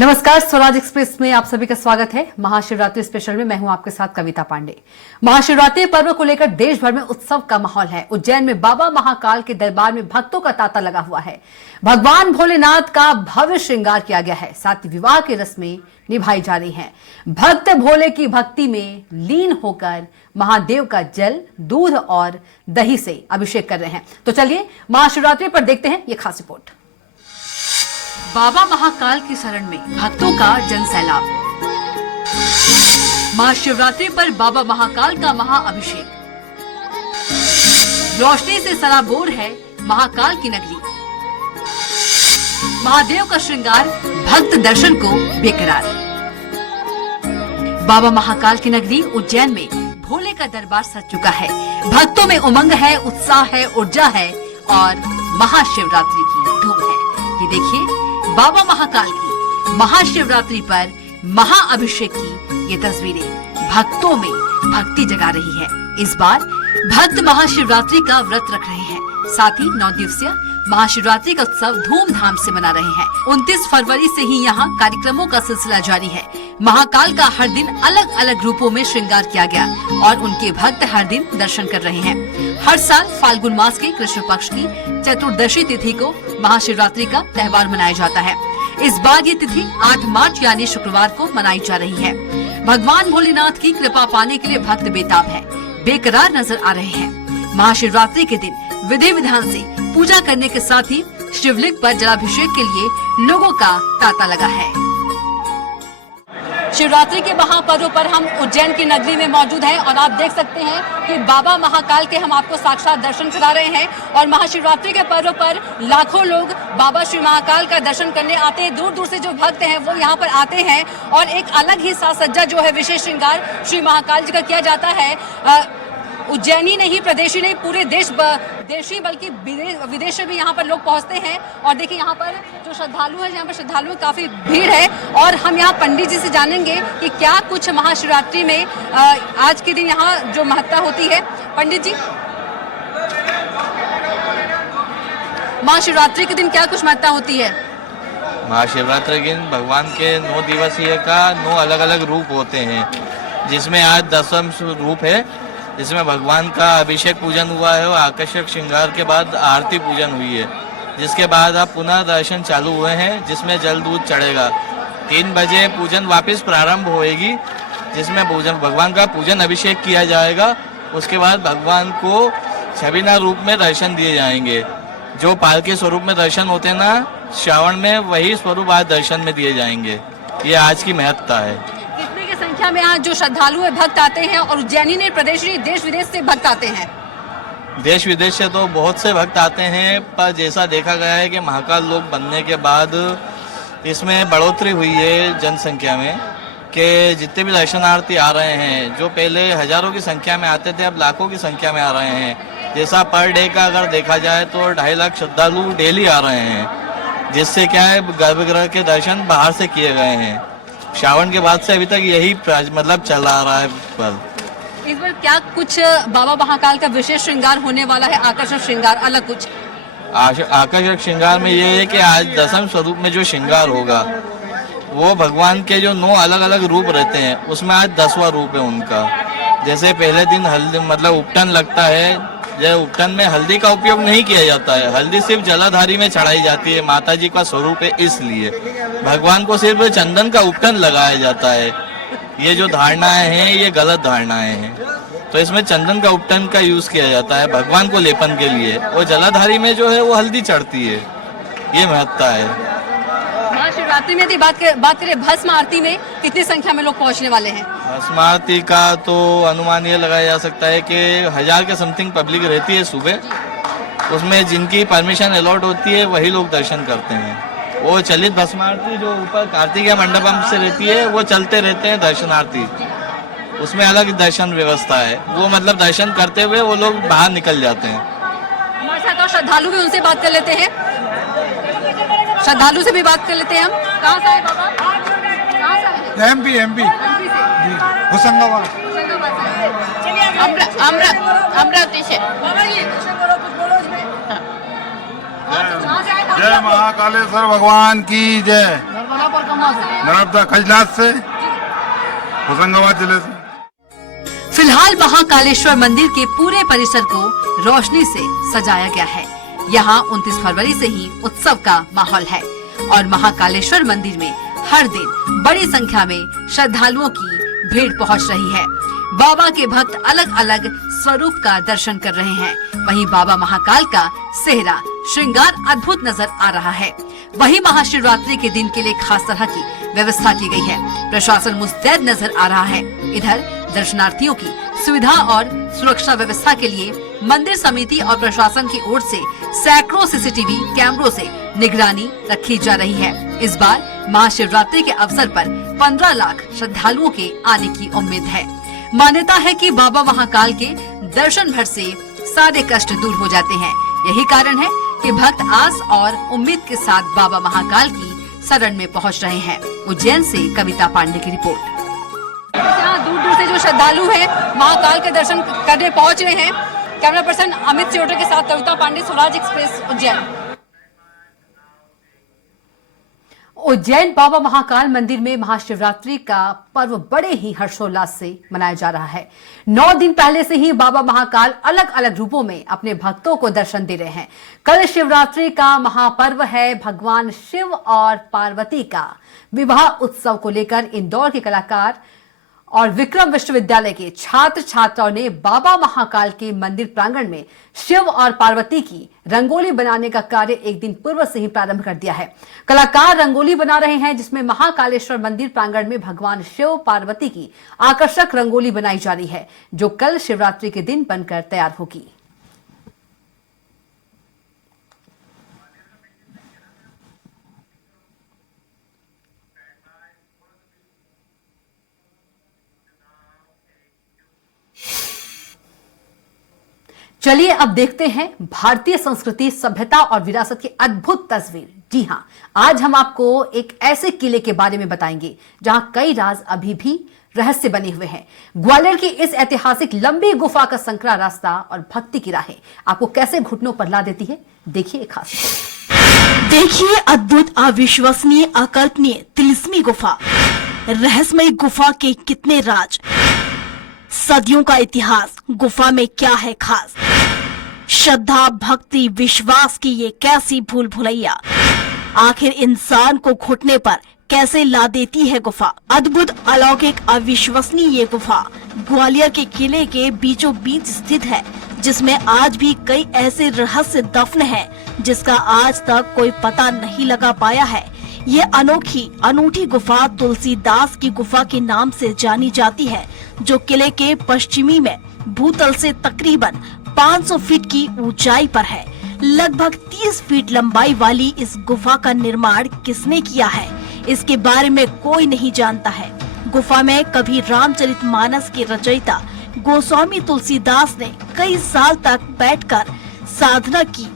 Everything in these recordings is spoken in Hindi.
नमस्कार, स्वराज एक्सप्रेस में आप सभी का स्वागत है। महाशिवरात्रि स्पेशल में मैं हूं आपके साथ कविता पांडे। महाशिवरात्रि पर्व को लेकर देश भर में उत्सव का माहौल है। उज्जैन में बाबा महाकाल के दरबार में भक्तों का तांता लगा हुआ है। भगवान भोलेनाथ का भव्य श्रृंगार किया गया है, साथ ही विवाह की रस्में निभाई जा रही हैं। भक्त भोले की भक्ति में लीन होकर महादेव का जल, दूध और दही से अभिषेक कर रहे हैं। तो चलिए महाशिवरात्रि पर देखते हैं ये खास रिपोर्ट। बाबा महाकाल की शरण में भक्तों का जन सैलाब। महाशिवरात्रि पर बाबा महाकाल का महाअभिषेक। रोशनी से सराबोर है महाकाल की नगरी। महादेव का श्रृंगार भक्त दर्शन को बेकरार। बाबा महाकाल की नगरी उज्जैन में भोले का दरबार सज चुका है। भक्तों में उमंग है, उत्साह है, ऊर्जा है और महाशिवरात्रि की धूम है। ये देखिए बाबा महाकाल की महाशिवरात्रि पर महाअभिषेक की ये तस्वीरें भक्तों में भक्ति जगा रही है। इस बार भक्त महाशिवरात्रि का व्रत रख रहे हैं, साथ ही 9 दिवसीय महाशिवरात्रि का उत्सव धूमधाम से मना रहे हैं। 29 फरवरी से ही यहाँ कार्यक्रमों का सिलसिला जारी है। महाकाल का हर दिन अलग अलग रूपों में श्रृंगार किया गया और उनके भक्त हर दिन दर्शन कर रहे हैं। हर साल फाल्गुन मास के कृष्ण पक्ष की चतुर्दशी तिथि को महाशिवरात्रि का त्योहार मनाया जाता है। इस बार ये तिथि 8 मार्च यानी शुक्रवार को मनाई जा रही है। भगवान भोलेनाथ की कृपा पाने के लिए भक्त बेताब है, बेकरार नजर आ रहे हैं। महाशिवरात्रि के दिन विधि विधान से पूजा करने के साथ ही शिवलिंग पर जलाभिषेक के लिए लोगों का तांता लगा है। शिवरात्रि के महापर्व पर हम उज्जैन की नगरी में मौजूद हैं और आप देख सकते हैं कि बाबा महाकाल के हम आपको साक्षात दर्शन करा रहे हैं। और महाशिवरात्रि के पर्व पर लाखों लोग बाबा श्री महाकाल का दर्शन करने आते हैं। दूर दूर से जो भक्त हैं वो यहाँ पर आते हैं और एक अलग ही साज सज्जा जो है, विशेष श्रृंगार श्री महाकाल जी का किया जाता है। उज्जैनी नहीं, प्रदेशी नहीं, पूरे देशी बल्कि विदेश से भी यहाँ पर लोग पहुँचते हैं। और देखिए यहाँ पर जो श्रद्धालु हैं, यहाँ पर श्रद्धालुओं की काफ़ी भीड़ है। और हम यहाँ पंडित जी से जानेंगे कि क्या कुछ महाशिवरात्रि में आज के दिन यहाँ जो महत्ता होती है। पंडित जी, महाशिवरात्रि के दिन क्या कुछ महत्ता होती है? महाशिवरात्रि के दिन भगवान के 9 दिवसीय का 9 अलग अलग रूप होते हैं, जिसमें आज 10वां रूप है, जिसमें भगवान का अभिषेक पूजन हुआ है और आकर्षक श्रृंगार के बाद आरती पूजन हुई है, जिसके बाद अब पुनः दर्शन चालू हुए हैं, जिसमें जल दूध चढ़ेगा। 3 बजे पूजन वापस प्रारंभ होएगी, जिसमें भगवान का पूजन अभिषेक किया जाएगा। उसके बाद भगवान को छबिना रूप में दर्शन दिए जाएंगे। जो पालकी स्वरूप में दर्शन होते हैं ना श्रावण में, वही स्वरूप आज दर्शन में दिए जाएंगे। ये आज की महत्ता है। संख्या में आज जो श्रद्धालु है, भक्त आते हैं और उज्जैनी ने, प्रदेश ने, देश विदेश से भक्त आते हैं। देश विदेश से तो बहुत से भक्त आते हैं, पर जैसा देखा गया है कि महाकाल लोक बनने के बाद इसमें बढ़ोतरी हुई है जनसंख्या में, कि जितने भी दर्शनार्थी आ रहे हैं, जो पहले हजारों की संख्या में आते थे, अब लाखों की संख्या में आ रहे हैं। जैसा पर डे का अगर देखा जाए तो 2.5 लाख श्रद्धालु डेली आ रहे हैं, जिससे क्या है गर्भगृह के दर्शन बाहर से किए गए हैं। श्रावण के बाद से अभी तक यही मतलब चला आ रहा है। पर इस बार क्या कुछ बाबा महाकाल का विशेष श्रृंगार होने वाला है, आकर्षक श्रृंगार, अलग कुछ? आकर्षक श्रृंगार में ये है कि आज 10वें स्वरूप में जो श्रृंगार होगा, वो भगवान के जो 9 अलग अलग रूप रहते हैं, उसमें आज 10वां रूप है उनका। जैसे पहले दिन हल्दी मतलब उपटन लगता है, जब उपटन में हल्दी का उपयोग नहीं किया जाता है, हल्दी सिर्फ जलाधारी में चढ़ाई जाती है, माता जी का स्वरूप है, इसलिए भगवान को सिर्फ चंदन का उपटन लगाया जाता है। ये जो धारणाएं हैं, ये गलत धारणाएं हैं। तो इसमें चंदन का उपटन का यूज किया जाता है भगवान को लेपन के लिए, और जलाधारी में जो है वो हल्दी चढ़ती है। ये महत्ता है। महाशिवरात्रि में यदि बात करें भस्म आरती में कितनी संख्या में लोग पहुंचने वाले हैं? भस्म आरती का तो अनुमान ये लगाया जा सकता है कि 1000 के समथिंग पब्लिक रहती है सुबह। उसमें जिनकी परमिशन अलॉट होती है वही लोग दर्शन करते हैं। वो चलित भस्म आरती जो ऊपर कार्तिकेय मंडपम से रहती है, वो चलते रहते हैं दर्शनार्थी। उसमें अलग दर्शन व्यवस्था है, वो मतलब दर्शन करते हुए वो लोग बाहर निकल जाते हैं। हमारे साथ और श्रद्धालु भी, उनसे बात कर लेते हैं। श्रद्धालु से भी बात कर लेते हैं हम। कहाँ से आए बाबा? कहाँ से आए? एमपी होशंगाबाद। अमरावती से। जय महाकालेश्वर भगवान की जय। कहाँ पर कहाँ से? नर्मदा खजलात से, होशंगाबाद जिले से। फिलहाल महाकालेश्वर मंदिर के पूरे परिसर को रोशनी से सजाया गया है। यहाँ 29 फरवरी से ही उत्सव का माहौल है और महाकालेश्वर मंदिर में हर दिन बड़ी संख्या में श्रद्धालुओं की भीड़ पहुँच रही है। बाबा के भक्त अलग अलग स्वरूप का दर्शन कर रहे हैं। वहीं बाबा महाकाल का सेहरा श्रृंगार अद्भुत नजर आ रहा है। वहीं महाशिवरात्रि के दिन के लिए खास तरह की व्यवस्था की गई है। प्रशासन मुस्तैद नजर आ रहा है। इधर दर्शनार्थियों की सुविधा और सुरक्षा व्यवस्था के लिए मंदिर समिति और प्रशासन की ओर से सैकड़ों सीसीटीवी कैमरों से निगरानी रखी जा रही है। इस बार महाशिवरात्रि के अवसर पर 15 लाख श्रद्धालुओं के आने की उम्मीद है। मान्यता है कि बाबा महाकाल के दर्शन भर से सारे कष्ट दूर हो जाते हैं। यही कारण है कि भक्त आस और उम्मीद के साथ बाबा महाकाल की शरण में पहुंच रहे हैं। उज्जैन से कविता पांडे की रिपोर्ट। दूर दूर से जो श्रद्धालु हैं महाकाल के दर्शन करने पहुंच रहे हैं। कैमरा पर्सन अमित सियोटा के साथ कविता पांडे, स्वराज एक्सप्रेस, उज्जैन। उज्जैन बाबा महाकाल मंदिर में महाशिवरात्रि का पर्व बड़े ही हर्षोल्लास से मनाया जा रहा है। 9 दिन पहले से ही बाबा महाकाल अलग अलग रूपों में अपने भक्तों को दर्शन दे रहे हैं। कल शिवरात्रि का महापर्व है। भगवान शिव और पार्वती का विवाह उत्सव को लेकर इंदौर के कलाकार और विक्रम विश्वविद्यालय के छात्र छात्राओं ने बाबा महाकाल के मंदिर प्रांगण में शिव और पार्वती की रंगोली बनाने का कार्य एक दिन पूर्व से ही प्रारंभ कर दिया है। कलाकार रंगोली बना रहे हैं जिसमें महाकालेश्वर मंदिर प्रांगण में भगवान शिव पार्वती की आकर्षक रंगोली बनाई जा रही है, जो कल शिवरात्रि के दिन बनकर तैयार होगी। चलिए अब देखते हैं भारतीय संस्कृति, सभ्यता और विरासत की अद्भुत तस्वीर। जी हां, आज हम आपको एक ऐसे किले के बारे में बताएंगे जहां कई राज अभी भी रहस्य बने हुए हैं। ग्वालियर की इस ऐतिहासिक लंबी गुफा का संकरा रास्ता और भक्ति की राहें आपको कैसे घुटनों पर ला देती है, देखिए खास। देखिए अद्भुत, अविश्वसनीय, अकल्पनीय, तिलिस्मी गुफा। रहस्यमय गुफा के कितने राज, सदियों का इतिहास, गुफा में क्या है खास। श्रद्धा, भक्ति, विश्वास की ये कैसी भूल भुलैया, आखिर इंसान को घुटने पर कैसे ला देती है गुफा। अद्भुत, अलौकिक, अविश्वसनीय ये गुफा ग्वालियर के किले के बीचों बीच स्थित है, जिसमें आज भी कई ऐसे रहस्य दफन हैं जिसका आज तक कोई पता नहीं लगा पाया है। ये अनूठी गुफा तुलसीदास की गुफा के नाम से जानी जाती है, जो किले के पश्चिमी में भूतल से तकरीबन 500 फीट की ऊंचाई पर है। लगभग 30 फीट लंबाई वाली इस गुफा का निर्माण किसने किया है, इसके बारे में कोई नहीं जानता है। गुफा में कभी रामचरितमानस के रचयिता गोस्वामी तुलसीदास ने कई साल तक बैठकर साधना की।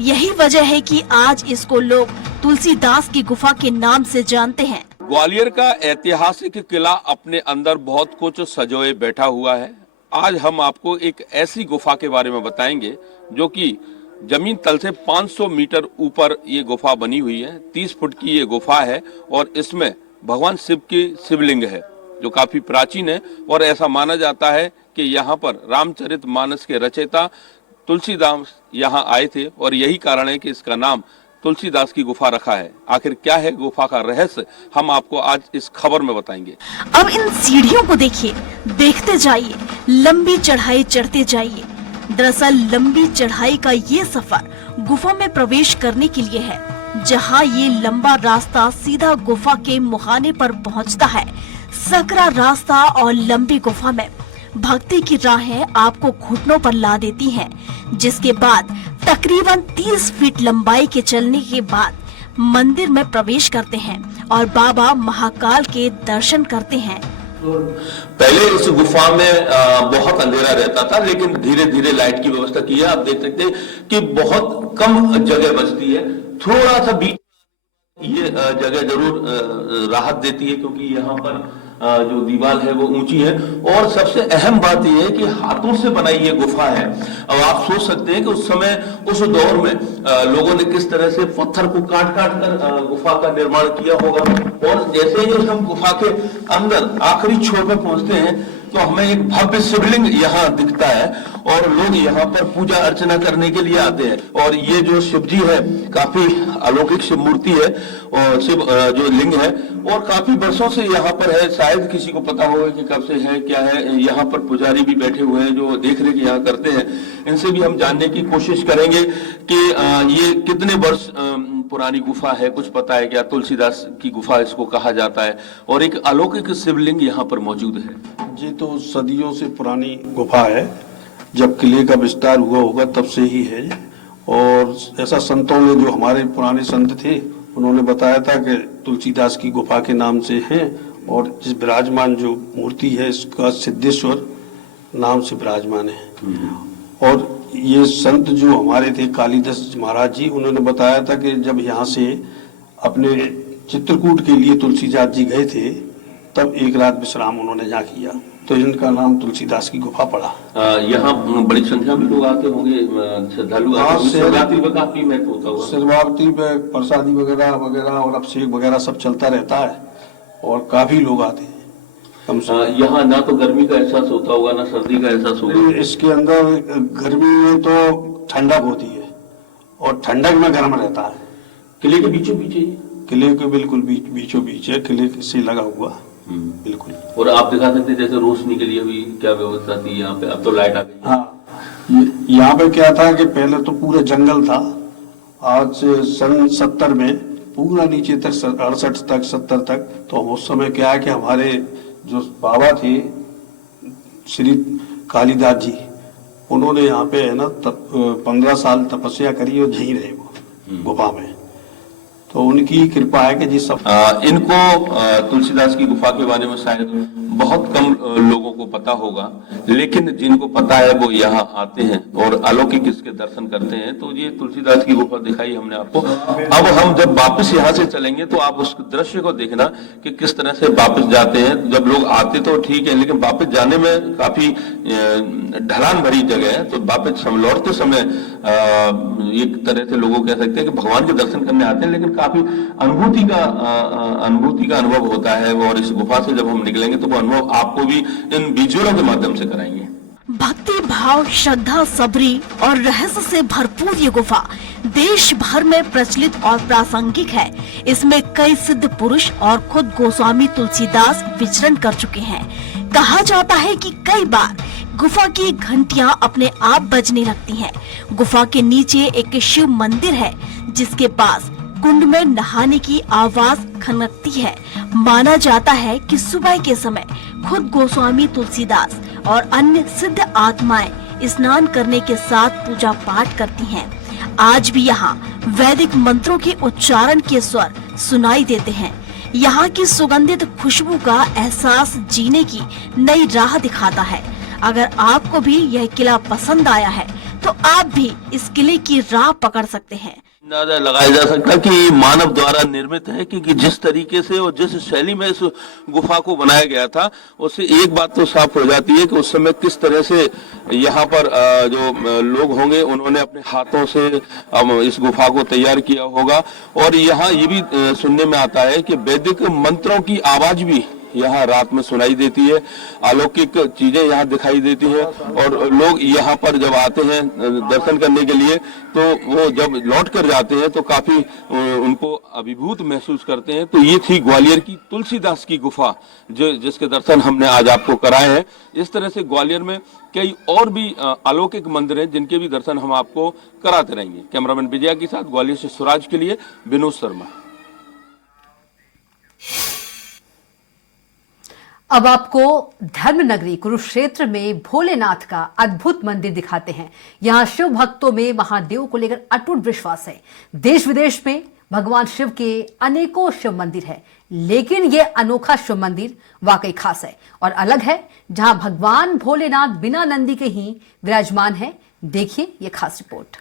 यही वजह है कि आज इसको लोग तुलसीदास की गुफा के नाम से जानते हैं। ग्वालियर का ऐतिहासिक किला अपने अंदर बहुत कुछ सजोए बैठा हुआ है। आज हम आपको एक ऐसी गुफा के बारे में बताएंगे जो कि जमीन तल से 500 मीटर ऊपर ये गुफा बनी हुई है। 30 फुट की ये गुफा है और इसमें भगवान शिव की शिवलिंग है जो काफी प्राचीन है, और ऐसा माना जाता है कि यहाँ पर रामचरितमानस के रचयिता तुलसीदास यहाँ आए थे और यही कारण है कि इसका नाम तुलसीदास की गुफा रखा है। आखिर क्या है गुफा का रहस्य, हम आपको आज इस खबर में बताएंगे। अब इन सीढ़ियों को देखिए, देखते जाइए, लंबी चढ़ाई चढ़ते जाइए। दरअसल लंबी चढ़ाई का ये सफर गुफा में प्रवेश करने के लिए है, जहाँ ये लंबा रास्ता सीधा गुफा के मुहाने पर पहुँचता है। सकरा रास्ता और लंबी गुफा में भक्ति की राहें आपको घुटनों पर ला देती हैं, जिसके बाद तकरीबन 30 फीट लंबाई के चलने के बाद मंदिर में प्रवेश करते हैं और बाबा महाकाल के दर्शन करते हैं। पहले इस गुफा में बहुत अंधेरा रहता था, लेकिन धीरे धीरे लाइट की व्यवस्था की है। आप देख सकते हैं कि बहुत कम जगह बचती है। थोड़ा सा बीच ये जगह जरूर राहत देती है, क्योंकि यहाँ पर जो दीवार है वो ऊंची है, और सबसे अहम बात यह है कि हाथों से बनाई ये गुफा है। अब आप सोच सकते हैं कि उस समय उस दौर में लोगों ने किस तरह से पत्थर को काट काट कर गुफा का निर्माण किया होगा। और जैसे ही हम गुफा के अंदर आखिरी छोर पे पहुंचते हैं तो हमें एक भव्य शिवलिंग यहाँ दिखता है और लोग यहाँ पर पूजा अर्चना करने के लिए आते हैं। और ये जो शिव जी है काफी अलौकिक शिव मूर्ति है और शिव जो लिंग है और काफी वर्षों से यहाँ पर है। शायद किसी को पता होगा कि कब से है क्या है। यहाँ पर पुजारी भी बैठे हुए हैं जो देख रेख यहाँ करते हैं। इनसे भी हम जानने की कोशिश करेंगे कि ये कितने वर्ष पुरानी गुफा है, कुछ पता है क्या? तुलसीदास की गुफा इसको कहा जाता है और एक अलौकिक शिवलिंग यहाँ पर मौजूद है। जी, तो सदियों से पुरानी गुफा है। जब किले का विस्तार हुआ होगा तब से ही है। और ऐसा संतों ने, जो हमारे पुराने संत थे, उन्होंने बताया था कि तुलसीदास की गुफा के नाम से है। और जिस विराजमान जो मूर्ति है इसका सिद्धेश्वर नाम से विराजमान है। और ये संत जो हमारे थे कालिदास महाराज जी, उन्होंने बताया था कि जब यहाँ से अपने चित्रकूट के लिए तुलसीदास जी गए थे तब एक रात विश्राम उन्होंने यहाँ किया, तो इनका नाम तुलसीदास की गुफा पड़ा। यहाँ बड़ी संख्या में लोग आते होंगे, श्रद्धालु शिवरात्रि में काफी महत्व होता होगा। शिवरात्रि में प्रसादी वगैरह वगैरह और अभिषेक वगैरह सब चलता रहता है और काफी लोग आते हैं। यहाँ ना तो गर्मी का एहसास होता होगा ना सर्दी का एहसास होगा। इसके अंदर गर्मी में तो ठंडक होती है और ठंडक में गर्म रहता है। किले के बीचों बीच है? किले के बिल्कुल बीचों बीच है, किले से लगा हुआ बिल्कुल। और आप दिखा सकते हैं जैसे रोशनी के लिए भी क्या व्यवस्था थी यहाँ पे? अब तो लाइट आ गई। हाँ, यहाँ पे क्या था कि पहले तो पूरा जंगल था। आज सन 70 में पूरा नीचे तक 68 तक 70 तक, तो उस समय क्या है कि हमारे जो बाबा थे श्री कालिदास जी, उन्होंने यहाँ पे है ना 15 साल तपस्या करी और यहीं रहे वो गुफा में। तो उनकी कृपा है कि जी सब इनको तुलसीदास की गुफा के बारे में शायद बहुत कम लोगों को पता होगा, लेकिन जिनको पता है वो यहाँ आते हैं और अलौकिक इसके दर्शन करते हैं। तो ये तुलसीदास की गुफा दिखाई हमने आपको। अब हम जब वापस यहाँ से चलेंगे तो आप उस दृश्य को देखना कि किस तरह से वापस जाते हैं। जब लोग आते तो ठीक है, लेकिन वापस जाने में काफी ढलान भरी जगह है। तो वापस लौटते समय एक तरह से लोगों कह सकते हैं कि भगवान के दर्शन करने आते हैं, लेकिन काफी अनुभूति का अनुभव होता है। और इस गुफा से जब हम निकलेंगे तो वो अनुभव आपको भी इन विजुअलों के माध्यम से कराएंगे। भक्ति भाव, श्रद्धा, सबरी और रहस्य से भरपूर ये गुफा देश भर में प्रचलित और प्रासंगिक है। इसमें कई सिद्ध पुरुष और खुद गोस्वामी तुलसीदास विचरण कर चुके हैं। कहा जाता है कि कई बार गुफा की घंटियां अपने आप बजने लगती हैं। गुफा के नीचे एक शिव मंदिर है जिसके पास कुंड में नहाने की आवाज खनकती है। माना जाता है कि सुबह के समय खुद गोस्वामी तुलसीदास और अन्य सिद्ध आत्माएं स्नान करने के साथ पूजा पाठ करती हैं। आज भी यहाँ वैदिक मंत्रों के उच्चारण के स्वर सुनाई देते हैं। यहाँ की सुगंधित खुशबू का एहसास जीने की नई राह दिखाता है। अगर आपको भी यह किला पसंद आया है तो आप भी इस किले की राह पकड़ सकते हैं। अंदाजा लगाया जा सकता है कि मानव द्वारा निर्मित है, क्योंकि जिस तरीके से और जिस शैली में इस गुफा को बनाया गया था, उससे एक बात तो साफ हो जाती है कि उस समय किस तरह से यहाँ पर जो लोग होंगे उन्होंने अपने हाथों से इस गुफा को तैयार किया होगा। और यहाँ ये भी सुनने में आता है कि वैदिक मंत्रों की आवाज भी यहाँ रात में सुनाई देती है। अलौकिक चीजें यहाँ दिखाई देती हैं और लोग यहाँ पर जब आते हैं दर्शन करने के लिए तो वो जब लौट कर जाते हैं तो काफी उनको अभिभूत महसूस करते हैं। तो ये थी ग्वालियर की तुलसीदास की गुफा जिसके दर्शन हमने आज आपको कराए हैं। इस तरह से ग्वालियर में कई और भी अलौकिक मंदिर हैं जिनके भी दर्शन हम आपको कराते रहेंगे। कैमरामैन विजया के साथ ग्वालियर से स्वराज के लिए विनोद शर्मा। अब आपको धर्म नगरी कुरुक्षेत्र में भोलेनाथ का अद्भुत मंदिर दिखाते हैं। यहाँ शिव भक्तों में महादेव को लेकर अटूट विश्वास है। देश विदेश में भगवान शिव के अनेकों शिव मंदिर है, लेकिन ये अनोखा शिव मंदिर वाकई खास है और अलग है, जहां भगवान भोलेनाथ बिना नंदी के ही विराजमान है। देखिए ये खास रिपोर्ट।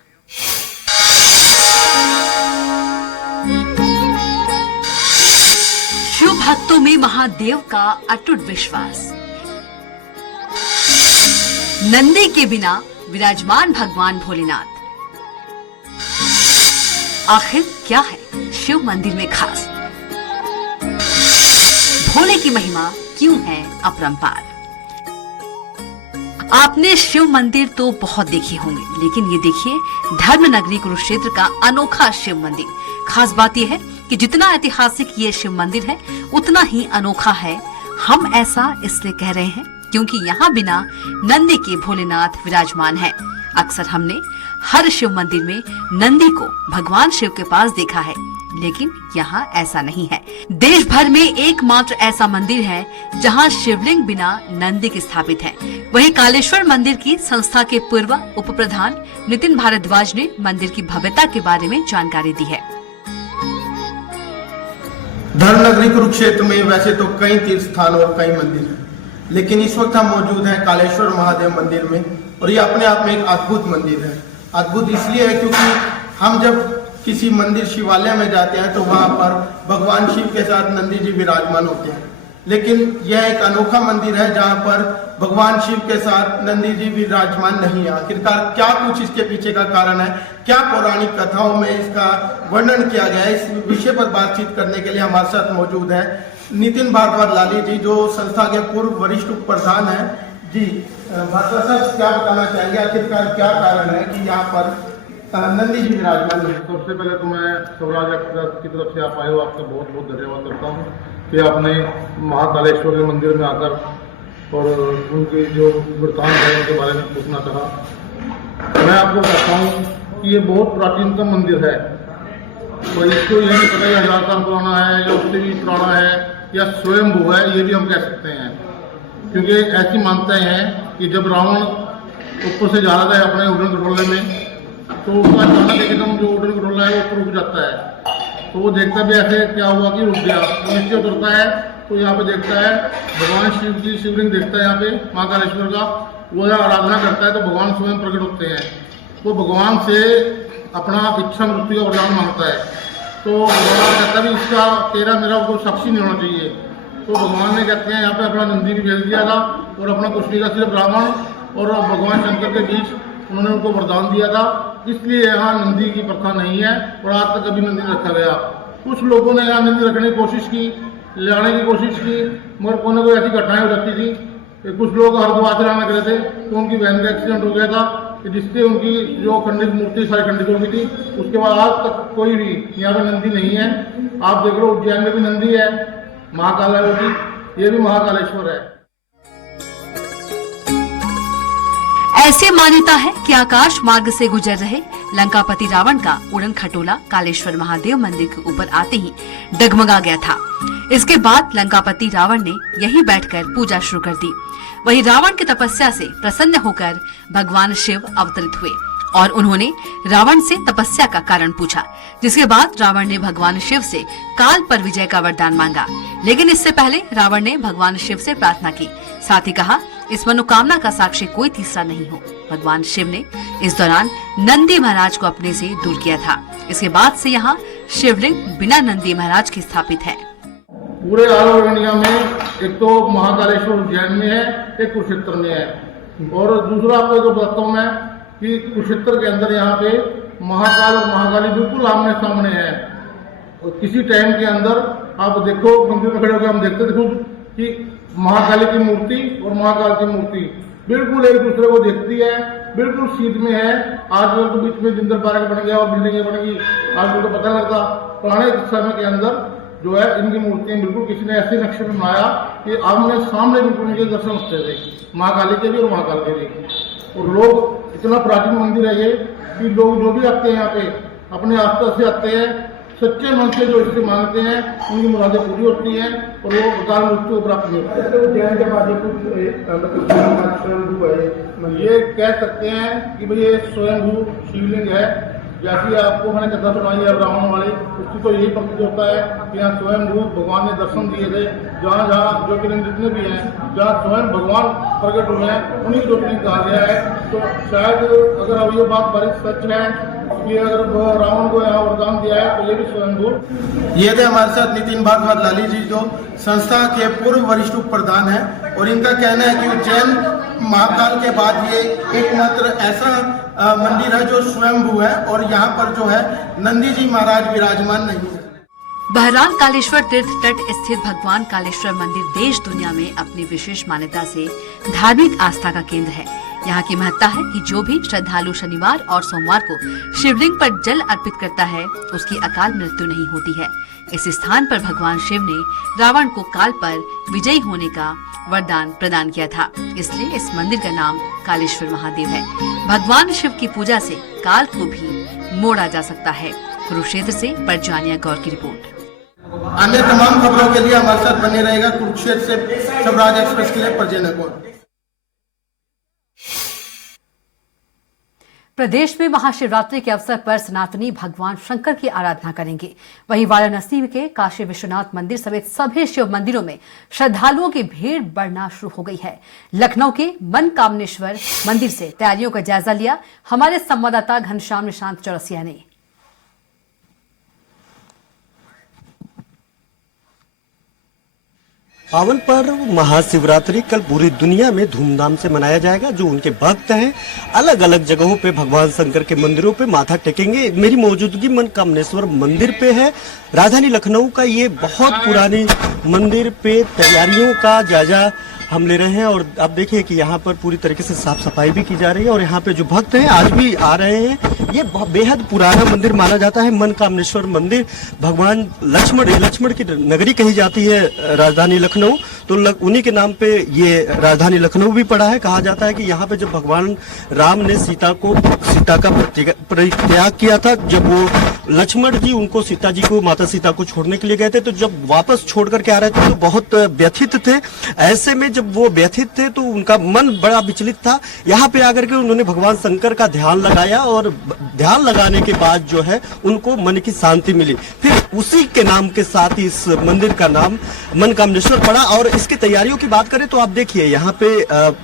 शिव भक्तों में महादेव का अटूट विश्वास। नंदी के बिना विराजमान भगवान भोलेनाथ। आखिर क्या है शिव मंदिर में खास? भोले की महिमा क्यों है अपरंपार? आपने शिव मंदिर तो बहुत देखे होंगे, लेकिन ये देखिए धर्म नगरी कुरुक्षेत्र का अनोखा शिव मंदिर। खास बात यह है कि जितना ऐतिहासिक ये शिव मंदिर है उतना ही अनोखा है। हम ऐसा इसलिए कह रहे हैं क्योंकि यहाँ बिना नंदी के भोलेनाथ विराजमान है। अक्सर हमने हर शिव मंदिर में नंदी को भगवान शिव के पास देखा है, लेकिन यहाँ ऐसा नहीं है। देश भर में एकमात्र ऐसा मंदिर है जहाँ शिवलिंग बिना नंदी के स्थापित है। वहीं कालेश्वर मंदिर की संस्था के पूर्व उप प्रधान नितिन भारद्वाज ने मंदिर की भव्यता के बारे में जानकारी दी है। धर्म नगरी कुरुक्षेत्र में वैसे तो कई तीर्थ स्थान और कई मंदिर हैं, लेकिन इस वक्त हम मौजूद हैं कालेश्वर महादेव मंदिर में, और ये अपने आप में एक अद्भुत मंदिर है। अद्भुत इसलिए है क्योंकि हम जब किसी मंदिर शिवालय में जाते हैं तो वहाँ पर भगवान शिव के साथ नंदी जी विराजमान होते हैं, लेकिन यह एक अनोखा मंदिर है जहाँ पर भगवान शिव के साथ नंदी जी विराजमान नहीं है। आखिरकार क्या कुछ इसके पीछे का कारण है, क्या पौराणिक कथाओं में इसका वर्णन किया गया है, इस विषय पर बातचीत करने के लिए हमारे साथ मौजूद है नितिन भारद्वाज लाली जी, जो संस्था के पूर्व वरिष्ठ उप प्रधान है। जी भारद्वाज साहब, क्या बताना चाहेंगे, आखिरकार क्या कारण है कि यहाँ पर नंदी जी विराजमान है? सबसे पहले तो मैं स्वराज एक्सप्रेस की तरफ से आप आए हो, आपका बहुत बहुत धन्यवाद करता हूँ कि आपने महाकालेश्वर के मंदिर में आकर और उनके जो वृत्तांत है उनके बारे में पूछना चाहा। मैं आपको कहता हूँ कि ये बहुत प्राचीनतम मंदिर है, तो इसको ये नहीं पता 1000 साल पुराना है या उससे भी पुराना है या स्वयंभू है, ये भी हम कह सकते हैं। क्योंकि ऐसी मानते हैं कि जब रावण ऊपर से जा रहा था अपने उड़न खटोले में, तो उसका अचानक एकदम जो उड़न खटोला है वो रुक जाता है, तो वो देखता भी ऐसे क्या हुआ कि रुक गया। तो नीचे उतरता है तो यहाँ पे देखता है भगवान शिव की शिवलिंग देखता है यहाँ पे महाकालेश्वर का, वो आराधना करता है तो भगवान स्वयं प्रकट होते हैं। तो भगवान से अपना इच्छा मृत्यु का वरदान मांगता है, तो भगवान कहता है इसका तेरा मेरा कोई साक्षी नहीं होना चाहिए। तो भगवान ने कहते हैं यहाँ पे अपना नंदी भी भेज दिया था और अपना कुछ नहीं था, सिर्फ ब्राह्मण और भगवान शंकर के बीच उन्होंने उनको वरदान दिया था। इसलिए यहाँ नंदी की प्रथा नहीं है और आज तक कभी नंदी रखा गया। कुछ लोगों ने यहाँ नंदी रखने की कोशिश की, लाने की कोशिश की, मगर कोई ना कोई ऐसी घटनाएं हो जाती थी कि कुछ लोग हरिद्वार से लाना करे थे तो उनकी वैन का एक्सीडेंट हो गया था, जिससे उनकी जो खंडित मूर्ति सारी खंडित हो गई थी। उसके बाद आज तक कोई भी यहाँ पे नंदी नहीं है। आप देख लो उज्जैन में भी नंदी है, महाकालेश्वर, ये भी महाकालेश्वर है। ऐसे मान्यता है कि आकाश मार्ग से गुजर रहे लंकापति रावण का उड़न खटोला कालेश्वर महादेव मंदिर के ऊपर आते ही डगमगा गया था। इसके बाद लंकापति रावण ने यहीं बैठकर पूजा शुरू कर दी। वहीं रावण की तपस्या से प्रसन्न होकर भगवान शिव अवतरित हुए और उन्होंने रावण से तपस्या का कारण पूछा, जिसके बाद रावण ने भगवान शिव से काल पर विजय का वरदान मांगा। लेकिन इससे पहले रावण ने भगवान शिव से प्रार्थना की, साथ ही कहा इस मनोकामना का साक्षी कोई तीसरा नहीं हो। भगवान शिव ने इस दौरान नंदी महाराज को अपने से दूर किया था। इसके बाद से यहाँ शिवलिंग बिना नंदी महाराज के स्थापित है। पूरे ऑल ओवर इंडिया में एक तो महाकालेश्वर उज्जैन में है, एक कुरुक्षेत्र में है, और दूसरा आपको जो बताता हूँ मैं कि कुरुक्षेत्र के अंदर यहाँ पे महाकाल और महाकाली बिल्कुल आमने सामने है। और किसी टाइम के अंदर आप देखो मंदिर में खड़े होकर हम देखते देखो कि महाकाली की मूर्ति और महाकाल की मूर्ति बिल्कुल एक दूसरे को देखती है, बिल्कुल सीध में है। आजकल तो बीच में जिंदर पार्क बन गया और बिल्डिंगें बन गई, आजकल तो पता लगता। पुराने समय के अंदर जो है इनकी मूर्तियां बिल्कुल किसी ने ऐसे नक्शे में बनाया कि आमने सामने बिल्कुल इनके दर्शन होते थे, महाकाली के भी और महाकाल के भी। और लोग इतना प्राचीन मंदिर है ये कि लोग जो भी आते हैं यहाँ पे अपने आस्था से आते हैं, सच्चे मन से जो इससे मांगते हैं उनकी मुरादें पूरी होती हैं और वो अकाल मृत्यु प्राप्त नहीं होती है। ये कह सकते हैं कि भाई ये स्वयंभू शिवलिंग है। जैसी आपको मैंने कथा सुनाई है ब्राह्मण वाली, उसकी तो यही प्रतीत होता है कि यहाँ स्वयंभू भगवान ने दर्शन दिए थे। जहाँ जहाँ ज्योतिर्लिंग जितने भी हैं, जहाँ स्वयं भगवान प्रकट हुए हैं, उन्हीं ज्योतिर्लिंग कहा गया है। तो शायद अगर अब ये बात बड़ी सच है कि अगर रावण को यहाँ वरदान दिया है तो ये भी स्वयंभू। ये थे हमारे साथ नितिन भागवत लाली जी, जो संस्था के पूर्व वरिष्ठ उप प्रधान है, और इनका कहना है कि उज्जैन महाकाल के बाद ये एकमात्र ऐसा मंदिर है जो स्वयंभू है, और यहाँ पर जो है नंदी जी महाराज विराजमान नहीं है। बहरान कालेश्वर तीर्थ तट स्थित भगवान कालेश्वर मंदिर देश दुनिया में अपनी विशेष मान्यता से धार्मिक आस्था का केंद्र है। यहाँ की महत्ता है कि जो भी श्रद्धालु शनिवार और सोमवार को शिवलिंग पर जल अर्पित करता है उसकी अकाल मृत्यु नहीं होती है। इस स्थान पर भगवान शिव ने रावण को काल पर विजयी होने का वरदान प्रदान किया था, इसलिए इस मंदिर का नाम कालेश्वर महादेव है। भगवान शिव की पूजा से काल को भी मोड़ा जा सकता है। कुरुक्षेत्र से परजानिया गौर की रिपोर्ट। अन्य तमाम खबरों के लिए हमारे साथ बने रहेगा। कुरुक्षेत्र से स्वराज एक्सप्रेस के लिए परजानिया गौर। प्रदेश में महाशिवरात्रि के अवसर पर सनातनी भगवान शंकर की आराधना करेंगे। वहीं वाराणसी के काशी विश्वनाथ मंदिर समेत सभी शिव मंदिरों में श्रद्धालुओं की भीड़ बढ़ना शुरू हो गई है। लखनऊ के मनकामनेश्वर मंदिर से तैयारियों का जायजा लिया हमारे संवाददाता घनश्याम निशांत चौरसिया ने। पावन पर्व महाशिवरात्रि कल पूरी दुनिया में धूमधाम से मनाया जाएगा। जो उनके भक्त हैं अलग अलग जगहों पे भगवान शंकर के मंदिरों पे माथा टेकेंगे। मेरी मौजूदगी मनकामनेश्वर मंदिर पे है। राजधानी लखनऊ का ये बहुत पुरानी मंदिर पे तैयारियों का जायजा हम ले रहे हैं, और आप देखिए कि यहाँ पर पूरी तरीके से साफ सफाई भी की जा रही है, और यहाँ पे जो भक्त हैं आज भी आ रहे हैं। ये बेहद पुराना मंदिर माना जाता है मनकामनेश्वर मंदिर। भगवान लक्ष्मण की नगरी कही जाती है राजधानी लखनऊ, तो उन्हीं के नाम पे ये राजधानी लखनऊ भी पड़ा है। कहा जाता है कि यहाँ पे जब भगवान राम ने सीता का परित्याग किया था, जब वो लक्ष्मण जी उनको माता सीता को छोड़ने के लिए गए थे, तो जब वापस छोड़ करके आ रहे थे तो बहुत व्यथित थे। ऐसे में जब वो व्यथित थे तो उनका मन बड़ा विचलित था। यहाँ पे आकर के उन्होंने भगवान शंकर का ध्यान लगाया, और ध्यान लगाने के बाद जो है उनको मन की शांति मिली। फिर उसी के नाम के साथ इस मंदिर का नाम मनकामनेश्वर पड़ा। और इसकी तैयारियों की बात करें तो आप देखिए यहाँ पे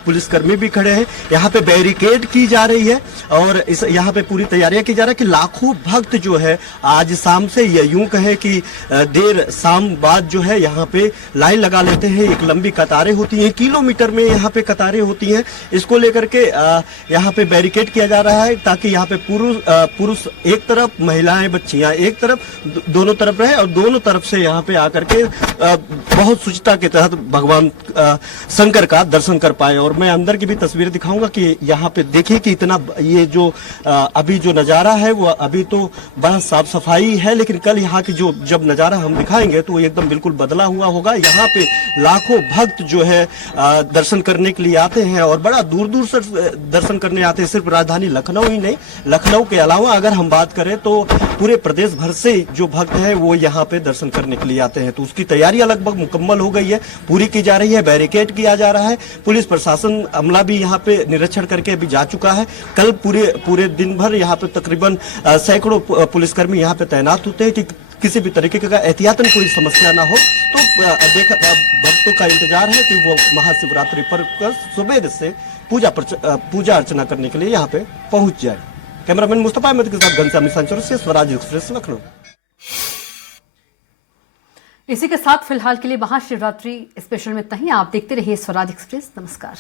पुलिसकर्मी भी खड़े हैं, यहाँ पे बैरिकेड की जा रही है, और यहाँ पे पूरी तैयारियां की जा रही है कि लाखों भक्त जो है आज शाम से, या यूं कहे कि देर शाम बाद जो है यहाँ पे लाइन लगा लेते हैं। एक लंबी कतारें होती हैं, किलोमीटर में यहाँ पे कतारें होती हैं। इसको लेकर के यहाँ पे बैरिकेड किया जा रहा है ताकि यहाँ पे पुरुष एक तरफ, महिलाएं बच्चियां एक तरफ, दोनों तरफ रहे, और दोनों तरफ से यहाँ पे आकर के बहुत शुचिता के तहत भगवान शंकर का दर्शन कर पाए। और मैं अंदर की भी तस्वीर दिखाऊंगा कि यहाँ पे देखिए कि इतना ये जो अभी जो नजारा है वो अभी तो बड़ा साफ सफाई है, लेकिन कल यहाँ की जो जब नजारा हम दिखाएंगे तो एकदम बिल्कुल बदला हुआ होगा। यहाँ पे लाखों भक्त जो है दर्शन करने के लिए आते हैं, और बड़ा दूर दूर से दर्शन करने आते हैं। सिर्फ राजधानी लखनऊ ही नहीं, लखनऊ के अलावा अगर हम बात करें तो पूरे प्रदेश भर से जो भक्त हैं वो यहाँ पे दर्शन करने के लिए आते हैं। तो उसकी तैयारियां लगभग मुकम्मल हो गई है, पूरी की जा रही है, बैरिकेड किया जा रहा है। पुलिस प्रशासन अमला भी यहाँ पे निरीक्षण करके अभी जा चुका है। कल पूरे दिन भर यहाँ पे तकरीबन सैकड़ों पुलिसकर्मी यहाँ पे तैनात होते हैं कि किसी भी तरीके का एहतियातन कोई समस्या ना हो। तो भक्तों का इंतजार है कि वो महाशिवरात्रि पर सुबह से पूजा अर्चना करने के लिए यहाँ पे पहुंच जाए। कैमरामैन मुस्तफा अहमद के साथ घनश्याम निशांत चौरसिया, स्वराज एक्सप्रेस, लखनऊ। इसी के साथ फिलहाल के लिए महाशिवरात्रि स्पेशल में इतना ही। आप देखते रहिए स्वराज एक्सप्रेस। नमस्कार।